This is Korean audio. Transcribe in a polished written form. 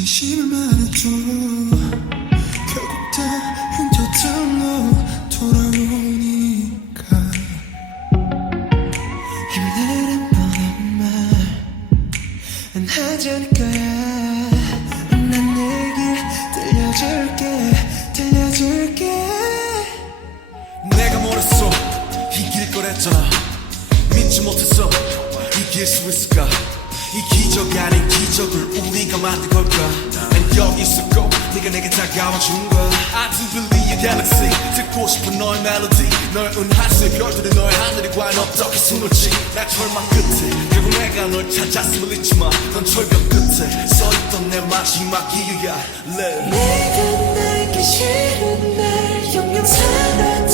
진심을 말해줘. 결국 다 흔적들로 돌아오니까 힘내란 뻔한 말은 하지 않을 거야. 난 내게 들려줄게. 내가 뭐랬어 이길 거랬잖아. 믿지 못했어 이길 수 있을까. 이 기적이 아닌 기적을 우리가 만든 걸까. 난 여기 있었고 네가 내게 다가와준 거야. I do believe in galaxy. 듣고 싶은 너의 멜로디. 너의 은하수의 별들이 너의 하늘이 과연 어떻게 숨을지. 날 절망 끝에 결국 내가 널 찾았음을 잊지마. 넌 절벽 끝에 서있던 내 마지막 이유야. Live. 내가 날기 싫은 날 영영 사라져.